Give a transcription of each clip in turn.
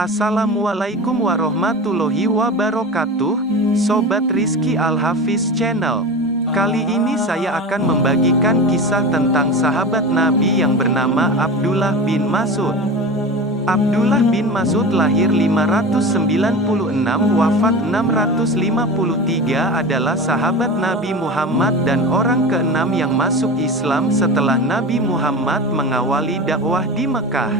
Assalamualaikum warahmatullahi wabarakatuh, Sobat Rizky Al-Hafiz Channel. Kali ini saya akan membagikan kisah tentang sahabat Nabi yang bernama Abdullah bin Mas'ud. Abdullah bin Mas'ud lahir 596 wafat 653 adalah sahabat Nabi Muhammad dan orang keenam yang masuk Islam setelah Nabi Muhammad mengawali dakwah di Mekah.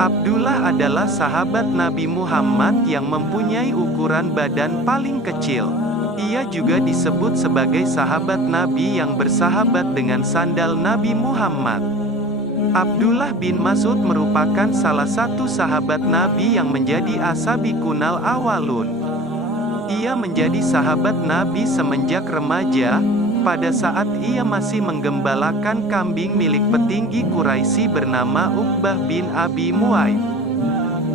Abdullah adalah sahabat Nabi Muhammad yang mempunyai ukuran badan paling kecil. Ia juga disebut sebagai sahabat Nabi yang bersahabat dengan sandal Nabi Muhammad. Abdullah bin Mas'ud merupakan salah satu sahabat Nabi yang menjadi asabiqunal awalun. Ia menjadi sahabat Nabi semenjak remaja, pada saat ia masih menggembalakan kambing milik petinggi Quraisy bernama Uqbah bin Abi Mu'ayth.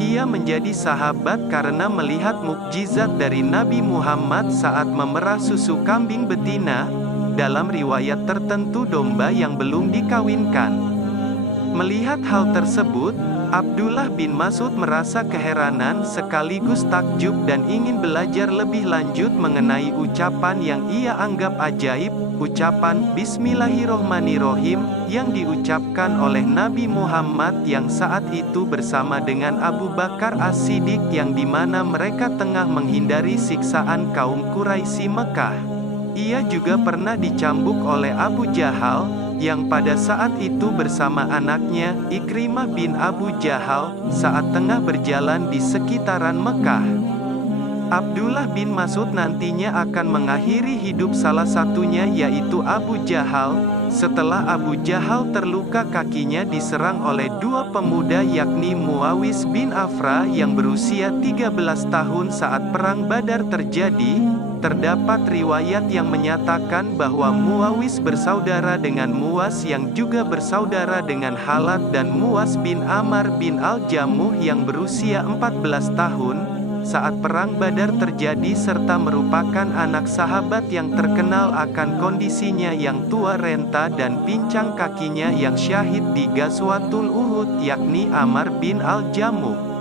Ia menjadi sahabat karena melihat mukjizat dari Nabi Muhammad saat memerah susu kambing betina, dalam riwayat tertentu domba yang belum dikawinkan. Melihat hal tersebut, Abdullah bin Mas'ud merasa keheranan sekaligus takjub dan ingin belajar lebih lanjut mengenai ucapan yang ia anggap ajaib, ucapan Bismillahirrohmanirrohim, yang diucapkan oleh Nabi Muhammad yang saat itu bersama dengan Abu Bakar As-Siddiq yang dimana mereka tengah menghindari siksaan kaum Quraisy Mekah. Ia juga pernah dicambuk oleh Abu Jahal, yang pada saat itu bersama anaknya, Ikrimah bin Abu Jahal, saat tengah berjalan di sekitaran Mekah. Abdullah bin Mas'ud nantinya akan mengakhiri hidup salah satunya yaitu Abu Jahal. Setelah Abu Jahal terluka kakinya diserang oleh dua pemuda yakni Muawis bin Afra yang berusia 13 tahun saat perang Badar terjadi. Terdapat riwayat yang menyatakan bahwa Muawis bersaudara dengan Muwas yang juga bersaudara dengan Halat dan Muwas bin Amar bin Al-Jamuh yang berusia 14 tahun, saat perang Badar terjadi serta merupakan anak sahabat yang terkenal akan kondisinya yang tua renta dan pincang kakinya yang syahid di Ghazwatul Uhud yakni Amar bin Al-Jamuh.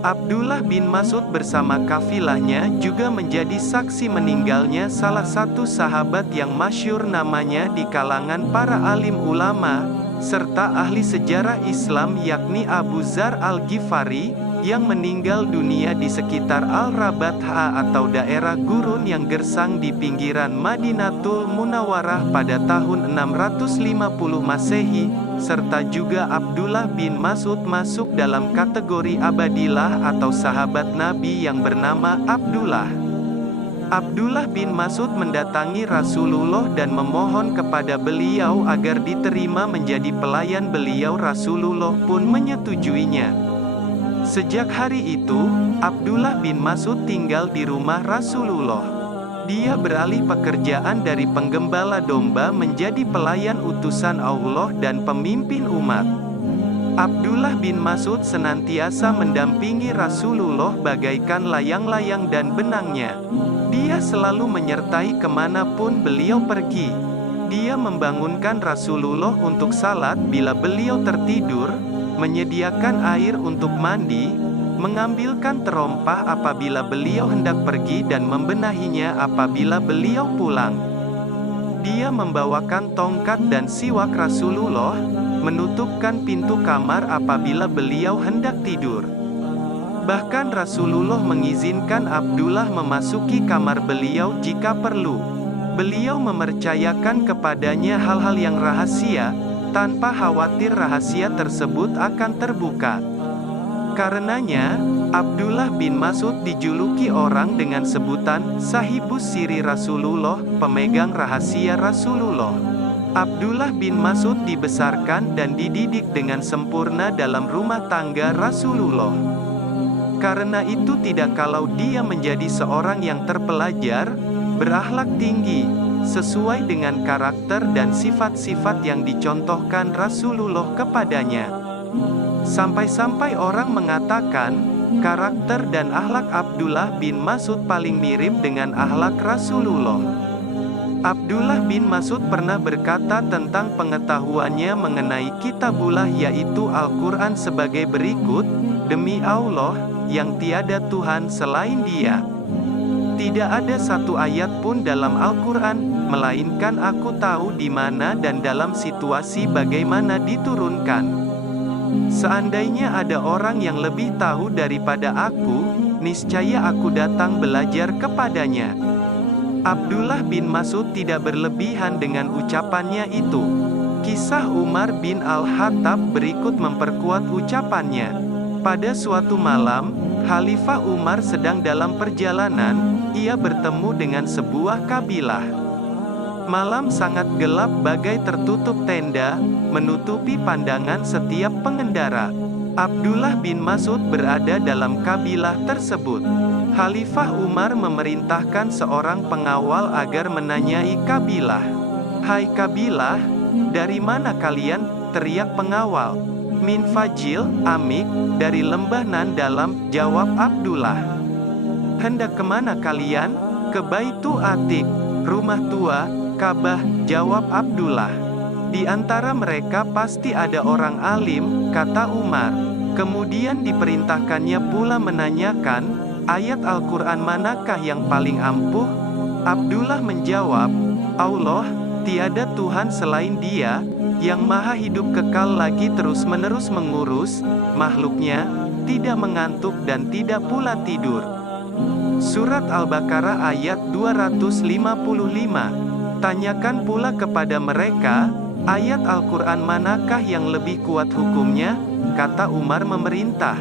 Abdullah bin Mas'ud bersama kafilahnya juga menjadi saksi meninggalnya salah satu sahabat yang masyhur namanya di kalangan para alim ulama, serta ahli sejarah Islam yakni Abu Dzar Al-Ghifari, yang meninggal dunia di sekitar Al-Rabatha atau daerah gurun yang gersang di pinggiran Madinatul Munawwarah pada tahun 650 Masehi, serta juga Abdullah bin Mas'ud masuk dalam kategori abadilah atau sahabat Nabi yang bernama Abdullah. Abdullah bin Mas'ud mendatangi Rasulullah dan memohon kepada beliau agar diterima menjadi pelayan beliau. Rasulullah pun menyetujuinya. Sejak hari itu, Abdullah bin Mas'ud tinggal di rumah Rasulullah. Dia beralih pekerjaan dari penggembala domba menjadi pelayan utusan Allah dan pemimpin umat. Abdullah bin Mas'ud senantiasa mendampingi Rasulullah bagaikan layang-layang dan benangnya. Dia selalu menyertai kemanapun beliau pergi. Dia membangunkan Rasulullah untuk salat bila beliau tertidur, menyediakan air untuk mandi, mengambilkan terompah apabila beliau hendak pergi dan membenahinya apabila beliau pulang. Dia membawakan tongkat dan siwak Rasulullah, menutupkan pintu kamar apabila beliau hendak tidur. Bahkan Rasulullah mengizinkan Abdullah memasuki kamar beliau jika perlu. Beliau mempercayakan kepadanya hal-hal yang rahasia, tanpa khawatir rahasia tersebut akan terbuka. Karenanya, Abdullah bin Mas'ud dijuluki orang dengan sebutan Sahibus Siri Rasulullah, pemegang rahasia Rasulullah. Abdullah bin Mas'ud dibesarkan dan dididik dengan sempurna dalam rumah tangga Rasulullah. Karena itu tidak kalau dia menjadi seorang yang terpelajar, berakhlak tinggi, sesuai dengan karakter dan sifat-sifat yang dicontohkan Rasulullah kepadanya. Sampai-sampai orang mengatakan, karakter dan akhlak Abdullah bin Mas'ud paling mirip dengan akhlak Rasulullah. Abdullah bin Mas'ud pernah berkata tentang pengetahuannya mengenai kitabullah yaitu Al-Quran sebagai berikut, Demi Allah, yang tiada Tuhan selain Dia. Tidak ada satu ayat pun dalam Al-Quran, melainkan aku tahu di mana dan dalam situasi bagaimana diturunkan. Seandainya ada orang yang lebih tahu daripada aku, niscaya aku datang belajar kepadanya. Abdullah bin Mas'ud tidak berlebihan dengan ucapannya itu. Kisah Umar bin Al-Khattab berikut memperkuat ucapannya. Pada suatu malam, Khalifah Umar sedang dalam perjalanan, ia bertemu dengan sebuah kabilah. Malam sangat gelap bagai tertutup tenda, menutupi pandangan setiap pengendara. Abdullah bin Mas'ud berada dalam kabilah tersebut. Khalifah Umar memerintahkan seorang pengawal agar menanyai kabilah. "Hai kabilah, dari mana kalian?" teriak pengawal. "Min Fajil, Amik, dari lembah Nan Dalam," jawab Abdullah. "Hendak kemana kalian?" "Ke Baitu Atik, rumah tua, Ka'bah," jawab Abdullah. "Di antara mereka pasti ada orang alim," kata Umar. Kemudian diperintahkannya pula menanyakan, "Ayat Al-Quran manakah yang paling ampuh?" Abdullah menjawab, "Allah, tiada Tuhan selain Dia, yang maha hidup kekal lagi terus-menerus mengurus makhluknya, tidak mengantuk dan tidak pula tidur." Surat Al-Baqarah ayat 255. Tanyakan pula kepada mereka, ayat Al-Quran manakah yang lebih kuat hukumnya? Kata Umar memerintah.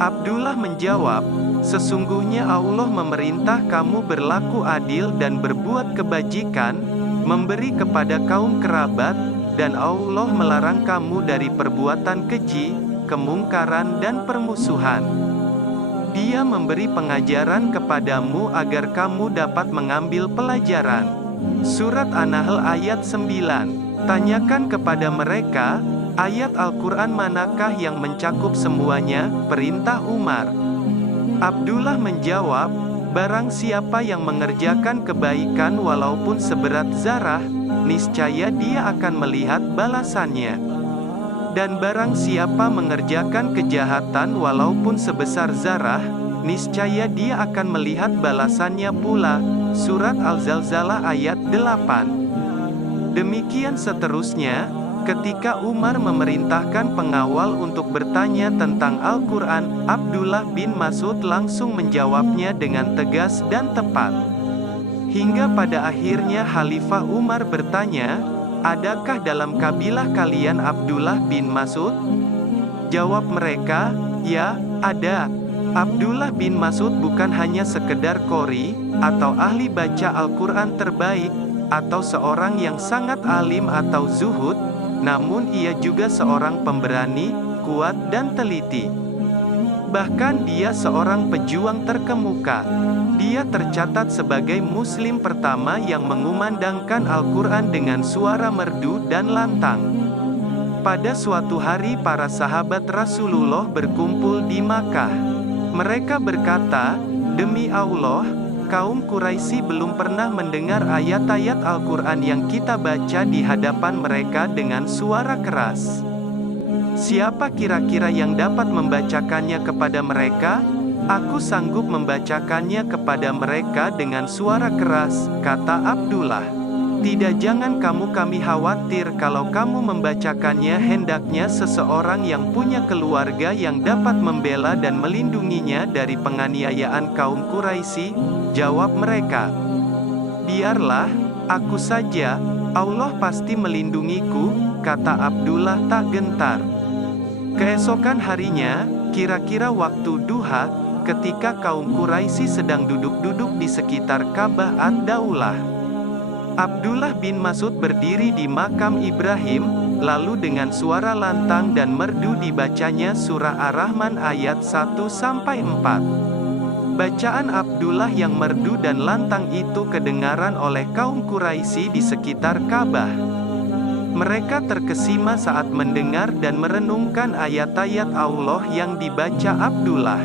Abdullah menjawab, "Sesungguhnya Allah memerintah kamu berlaku adil dan berbuat kebajikan, memberi kepada kaum kerabat, dan Allah melarang kamu dari perbuatan keji, kemungkaran dan permusuhan. Dia memberi pengajaran kepadamu agar kamu dapat mengambil pelajaran." Surat An-Nahl ayat 9. Tanyakan kepada mereka, ayat Al-Quran manakah yang mencakup semuanya? Perintah Umar. Abdullah menjawab, "Barang siapa yang mengerjakan kebaikan walaupun seberat zarah, niscaya dia akan melihat balasannya. Dan barang siapa mengerjakan kejahatan walaupun sebesar zarah, niscaya dia akan melihat balasannya pula." Surat Al-Zalzalah ayat 8. Demikian seterusnya, ketika Umar memerintahkan pengawal untuk bertanya tentang Al-Quran, Abdullah bin Mas'ud langsung menjawabnya dengan tegas dan tepat. Hingga pada akhirnya Khalifah Umar bertanya, "Adakah dalam kabilah kalian Abdullah bin Mas'ud?" Jawab mereka, "Ya, ada." Abdullah bin Mas'ud bukan hanya sekedar qori, atau ahli baca Al-Quran terbaik, atau seorang yang sangat alim atau zuhud, namun ia juga seorang pemberani, kuat dan teliti. Bahkan dia seorang pejuang terkemuka. Dia tercatat sebagai muslim pertama yang mengumandangkan Al-Quran dengan suara merdu dan lantang. Pada suatu hari para sahabat Rasulullah berkumpul di Makkah. Mereka berkata, "Demi Allah, kaum Quraisy belum pernah mendengar ayat-ayat Al-Quran yang kita baca di hadapan mereka dengan suara keras. Siapa kira-kira yang dapat membacakannya kepada mereka?" "Aku sanggup membacakannya kepada mereka dengan suara keras," kata Abdullah. "Tidak, jangan kami khawatir kalau kamu membacakannya, hendaknya seseorang yang punya keluarga yang dapat membela dan melindunginya dari penganiayaan kaum Quraisy," jawab mereka. "Biarlah, aku saja, Allah pasti melindungiku," kata Abdullah tak gentar. Keesokan harinya, kira-kira waktu duha, ketika kaum Quraisy sedang duduk-duduk di sekitar Ka'bah Ad-Daulah, Abdullah bin Mas'ud berdiri di makam Ibrahim, lalu dengan suara lantang dan merdu dibacanya surah Ar-Rahman ayat 1-4. Bacaan Abdullah yang merdu dan lantang itu kedengaran oleh kaum Quraisy di sekitar Ka'bah. Mereka terkesima saat mendengar dan merenungkan ayat-ayat Allah yang dibaca Abdullah.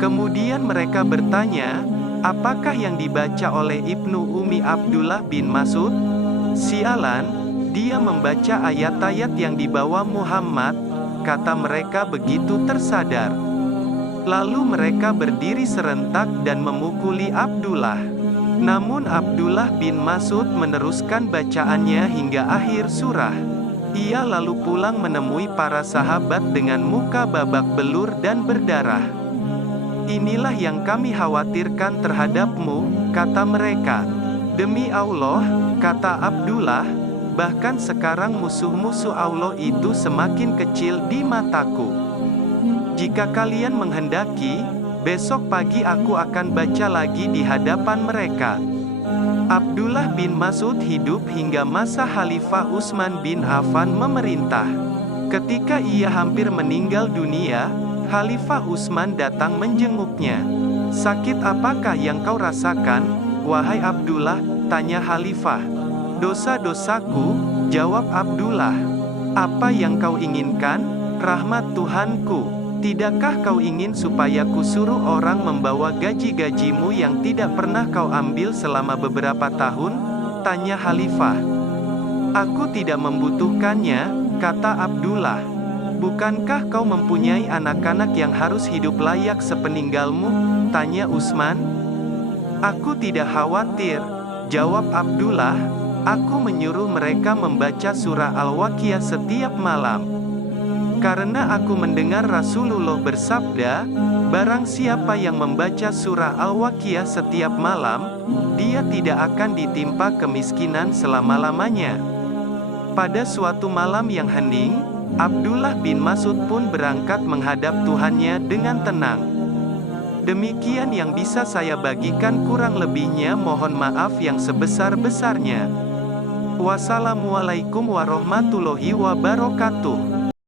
Kemudian mereka bertanya, "Apakah yang dibaca oleh Ibnu Ummi Abdullah bin Mas'ud?" "Sialan, dia membaca ayat-ayat yang dibawa Muhammad," kata mereka begitu tersadar. Lalu mereka berdiri serentak dan memukuli Abdullah. Namun Abdullah bin Mas'ud meneruskan bacaannya hingga akhir surah. Ia lalu pulang menemui para sahabat dengan muka babak belur dan berdarah. "Inilah yang kami khawatirkan terhadapmu," kata mereka. "Demi Allah," kata Abdullah, "bahkan sekarang musuh-musuh Allah itu semakin kecil di mataku. Jika kalian menghendaki, besok pagi aku akan baca lagi di hadapan mereka." Abdullah bin Mas'ud hidup hingga masa Khalifah Utsman bin Affan memerintah. Ketika ia hampir meninggal dunia, Khalifah Utsman datang menjenguknya. "Sakit apakah yang kau rasakan, wahai Abdullah?" tanya Khalifah. "Dosa-dosaku," jawab Abdullah. "Apa yang kau inginkan, rahmat Tuhanku? Tidakkah kau ingin supaya kusuruh orang membawa gaji-gajimu yang tidak pernah kau ambil selama beberapa tahun?" tanya Khalifah. "Aku tidak membutuhkannya," kata Abdullah. "Bukankah kau mempunyai anak-anak yang harus hidup layak sepeninggalmu?" tanya Utsman. "Aku tidak khawatir," jawab Abdullah. "Aku menyuruh mereka membaca surah Al-Waqiah setiap malam. Karena aku mendengar Rasulullah bersabda, barang siapa yang membaca surah Al-Waqiah setiap malam, dia tidak akan ditimpa kemiskinan selama-lamanya." Pada suatu malam yang hening, Abdullah bin Mas'ud pun berangkat menghadap Tuhannya dengan tenang. Demikian yang bisa saya bagikan, kurang lebihnya mohon maaf yang sebesar-besarnya. Wassalamualaikum warahmatullahi wabarakatuh.